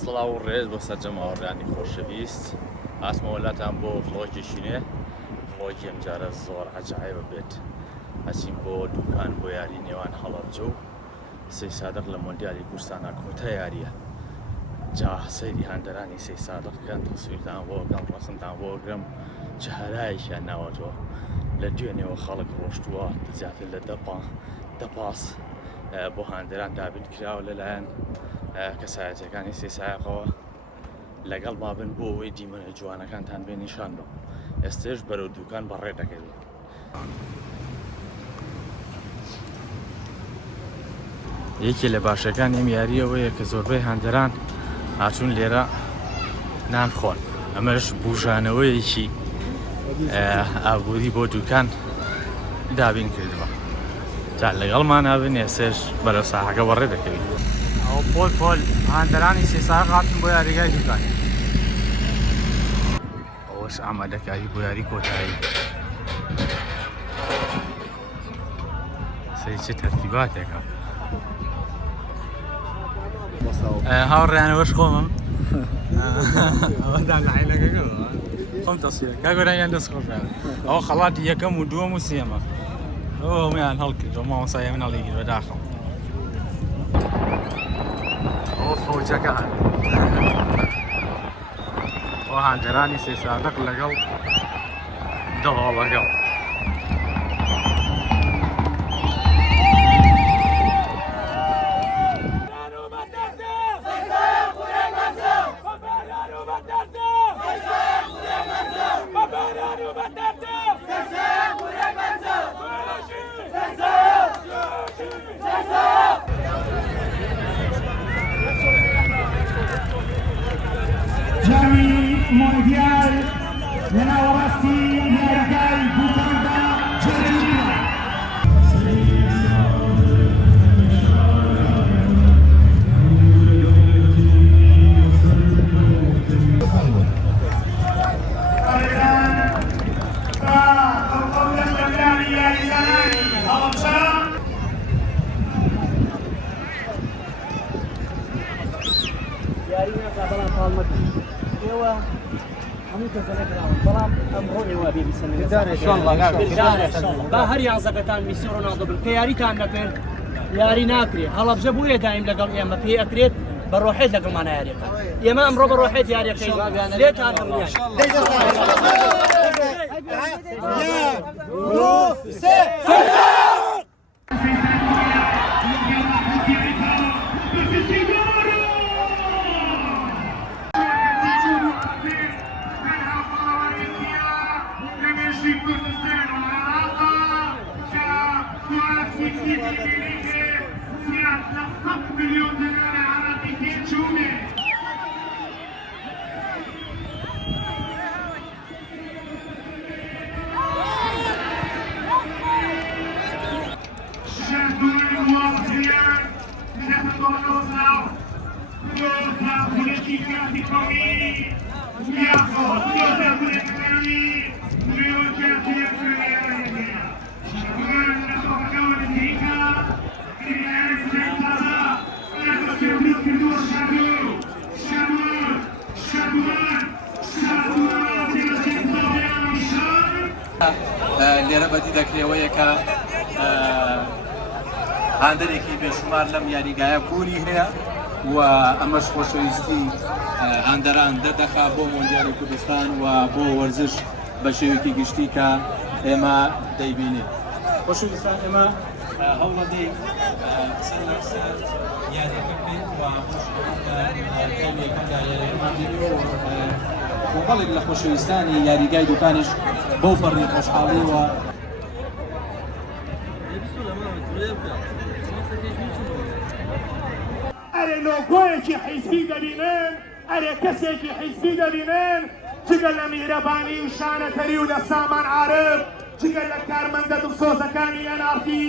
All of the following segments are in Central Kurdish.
سڵاو و ڕێز بۆ سەرجەماوەڕیانی خۆشەویست ئاسمەوەلاتان بۆ ڤڵۆگێکینێ ڤڵۆگی ئەم جارە زۆر عەجایبە بێت ئەچین بۆ دوکان بۆ یاری نێوان هەڵەبجە و سەی سادق لە مۆندیالی کوردستانە کۆتا یاریە جا سەیری هاندەرانی سەی سادقکەن تەسویرتان بۆ گەم ڕەسمتان بۆ گرم چهارایەکیان ناوەتەوە لە دوێنێەوە خەڵک ڕۆشتووە زیاتر لە دە پاس بۆ هاندەران دابین کراوە لەلایەن کەسایەتەکانی سێ سایقەوە لەگەڵ بابن بۆ ئەوەی دیمەنە جوانەکانتان بێ نیشان بم ئێستش بەرەو دوکان بەڕێ دەکەوێت یەکێ لە باشەکان ئەم یاریەوەیە کە زۆربەی هاندەران هاتوون لێرە نان خۆن ئەمەش بوژانەوەیەکی ئابووری بۆ دوکان دابین کردووە جا لەگەڵمان نابن ئێستش بەرەو ساحەکە بەڕێ دەکەوێت ئەو پۆل هاندەرانی سێ ساغ هاتن بۆ یاریگای دوکان ئەوەش ئامادەکاری بۆ یاری کۆتایی سەی چه تەرتیباتێکە هاوڕێیانەوەش خۆمم ئەوەدان لە عینەکەکەەوە خۆم تەسویرە کاگۆرانیان دەست خۆشیان ئەوە خەڵاتی یەکەم و دووەم و سێمە ئەوە هەموویان هەڵکردەوە مامۆسای من هەڵیگیر بەداخەڵ ئەوە فەوجەکان ئەوە هاندەرانی سێ سادق لەگەڵ دەهۆڵەکەڵ جامی موندیال لەناوەڕاستی یاریگای دوکاندا جێگیرە با هەر یازەکەتان میسی ڕۆناڵدۆ بن کە یاریتان نەکرد یاری ناکرێت هەڵەبجە بۆیە دایم لەگەڵ ئێمە پێی ئەکرێت بە ڕۆحێت لەگەڵمانە یاریەکە ئێمە ئەمڕۆ بە ڕۆحێت یاریەکەی لێتان لێرە بەدی دەکرێەوەیە کە هاندەرێکی بێشمار لەم یاریگایە پوری هەیە و ئەمەش خۆشەویستی هاندەران دەردەخا بۆ مۆندیالی کوردستان و بۆ وەرزش بە شێوەیەکی گشتی کە ئێمە دەیبینێت خۆشەویستان ئێمە هەوڵەدەی یاریەکە بکەین و بەڵێک لە خۆشەویستانی یاریگای دوکانیش بۆ فەڕی خۆشحاڵیەوە ئەرێ لۆگۆیەکی حیزبی دەبینن ئەرێ کەسێکی حیزبی دەبینن جگەل لە میرەبانی و شانەتەری و لە سامان عارف جگەل لە کارمەندە دڵسۆزەکانی ئەنارتی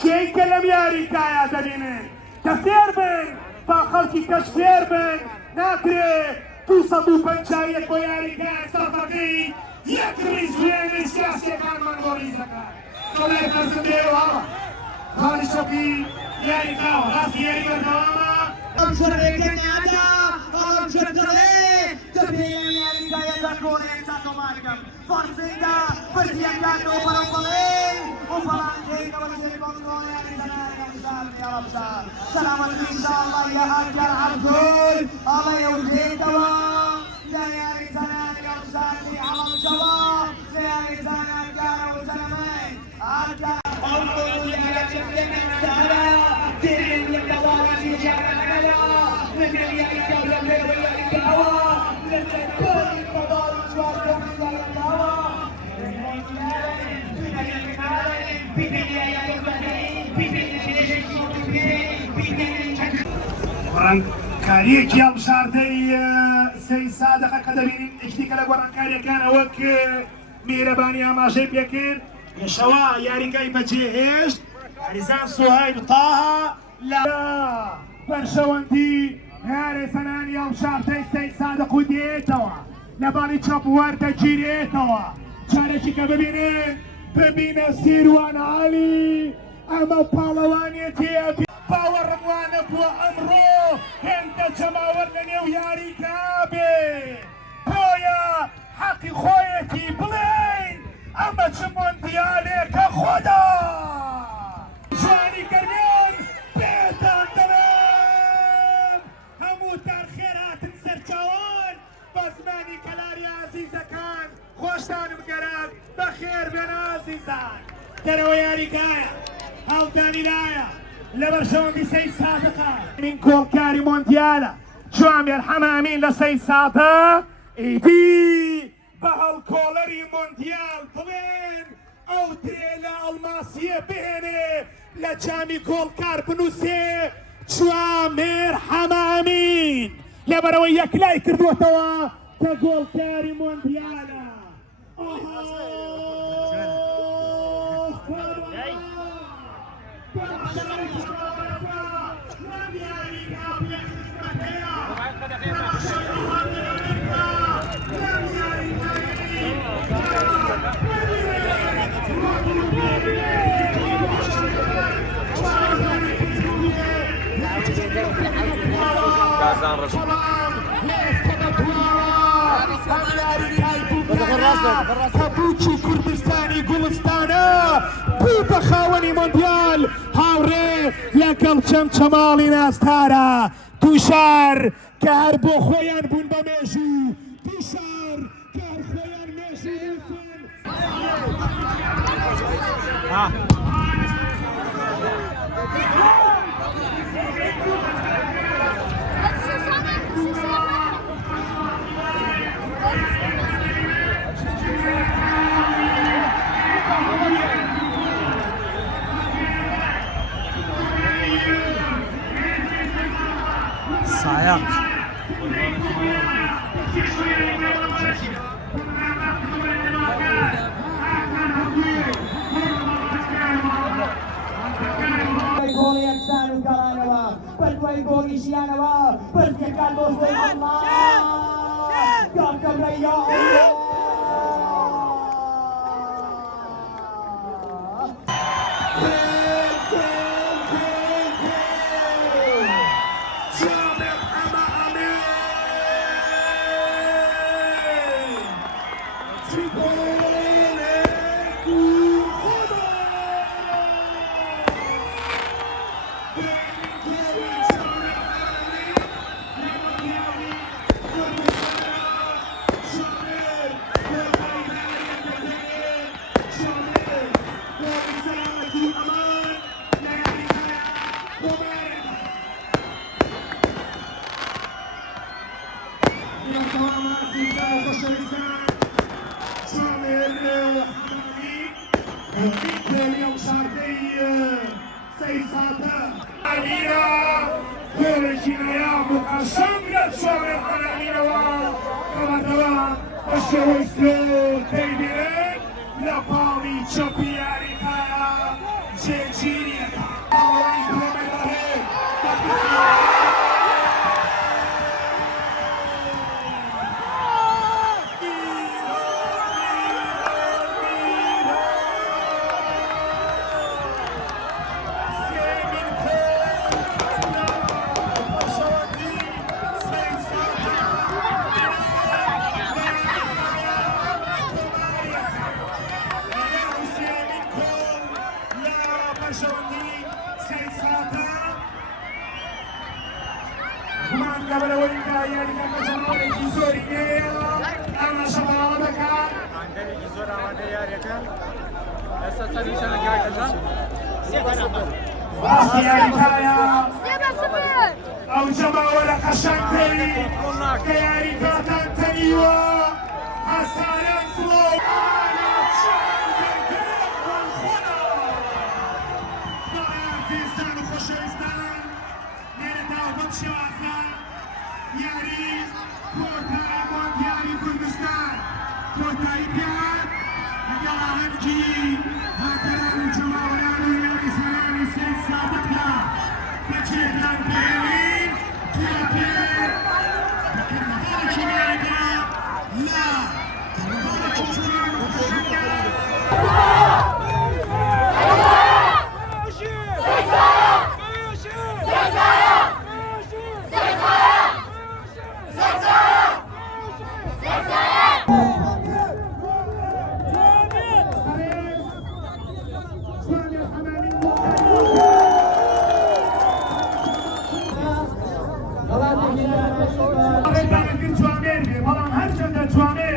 کێی کە لەم یاریکایە دەبینن کە فێر بن با خەڵکی کەش فێر بن ناکرێت 250 بۆ یاریگای سەرفەکەی یەک ڕیز وێنەی سیاسیەکانمان بۆ ڕیزەکان دڵێ فەرزندێەوە هاڵی شەقی یاری ناوە ڕاستی یاری بەردەوامە ئەم شەڕێکە نادا الحكم فرصيدا برزيكات وبرمبلين وبرانجيك وزيكم يعني يا رب سلامة إن شاء الله يا أجل عبدول الله يوديك لا يا رزان يا رزان على الجواب لا يا رزان أجل وسلامين أجل أولو يا رجل سهلا دين الدوام جعلنا من يليك ويليك الهوى نسل كل المضارج والكم من الهوى ڕەنکاریەکی هەڵبژاردەی سەی سادەقە کە دەبینین یەکێکە لە گۆڕانکاریەکانە وەک میرەبانی ئاماژەی پێکرد پێشەوە یاریگای بەجێهێشت عەلیزان سوهایل تاها لە بەرژەوەندی هێرێسەنانی هەڵبژاردەی سەی سادەق و دێتەوە لە باڵی چاپ وەردەگیرێتەوە جارێکی کە ببینێن ببینە سیروان عالی ئەمە پاڵەوانێتیە باوەڕم وانە بووە ئەمڕۆ هێندە جەماوەر لە نێو یاریگا بێ بۆیە حەقی خۆیەتی بڵێن ئەمە چ مۆندیالێکە خۆدا جوانی گەرمیان پێتان دەڵێم هەمووتان خێر هاتن سەرچاوان بە زمانی کەلاری عەزیزەکان خۆشتانم گەران بەخێر بێن عەزیزان دەرەوە یاریگایە هەڵدانی لایە لە بەرژەوەندی سەی سادەقە من کۆڵکاری مۆندیالە جوامێر حەمامین لە سەی سادە ئیدی بە هەڵکۆڵەری مۆندیال بڵێن ئەو درێ لە ئەڵماسیە بهێنێ لە جامی کۆڵکار بنووسێ جوامێر حەمامین لەبەرەوەی یەکلای کردووەتەوە کە گۆڵکاری مۆندیالە هەبووکی کوردستانی گوڵستانە بوو بە خاوەنی مۆندیال هاوڕێ لەگەڵ چەمچەماڵی ناستارە دووشار کە هەر بۆ خۆیان بوون بە مێژوو دووشار کە هەر خۆیان مێژوو سایق گۆڵی یەکسان و گەڕانەوە بەدوای گۆڵی ژیانەوە بەرزیەکان دۆستەی ئەڵڵا گاکەمرە یا ئەڵڵا La Pauli Chopiarica, Geniria, لەبەرەوەی کە یاریەکە جەماوێکی زۆری هەیە ئەمە شەماڵە دەکات ئەندەرێکی زۆر ئامادە یاریەکە ئێستا چەندی چەندەگەڕێکەکان باسی یاریکایە ئەو جەماوەرە قەشەنگەی کە یاریکاتان تەنیوە هەسارەن فڵۆ زیستان و خۆشەویستان لێرەدا بەم شێوازە یاری کۆتایی مۆندیالی کوردستان کۆتایی پیان لەگەڵ هەرگی هاتەران و جەماوەران و یاریسەرانی سید سادقدا بەجێدان پێوین تیاتر بەکردەوەڵێکی نایدا لا کردەوەڵێکی جوان و خۆشەویستان بەڵام هەرچەندە جوانێ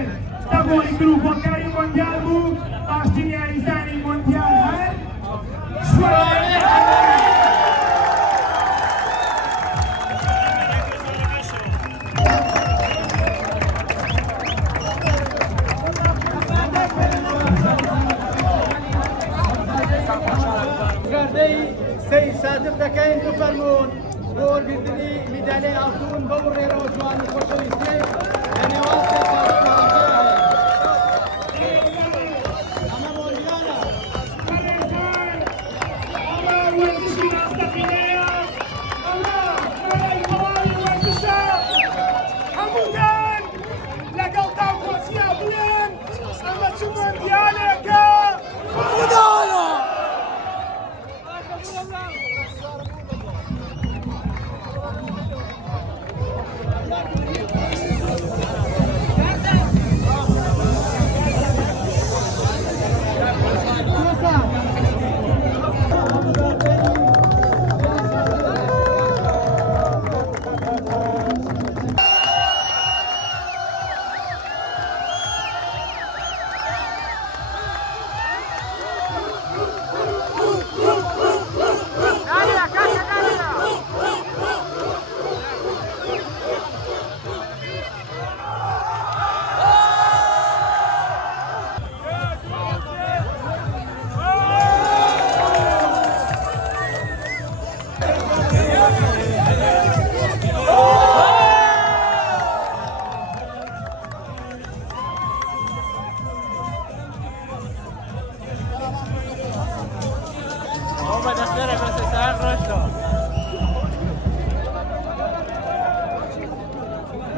دەبۆی گروپۆکاری مۆندیال بوو باشترین یاریزانی مۆندیال هەر گردەی سەی سادق دەکەین بفەرمونون بۆ وەرگرتنی میدالەی ئاڵتوون بەو ڕێرەوە جوان و خۆشەویستی لە نێوان سێ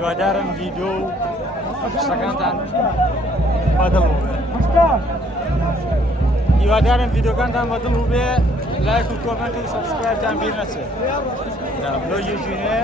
هیوادارم ڤیدیۆ و قسەکانتان بەدڵ بێ هیوادارم ڤیدیۆکانتان بەدڵ بێ لایک و کۆمنت و سەبسکرایبتان بیر نەچێت بلۆگی ژینێ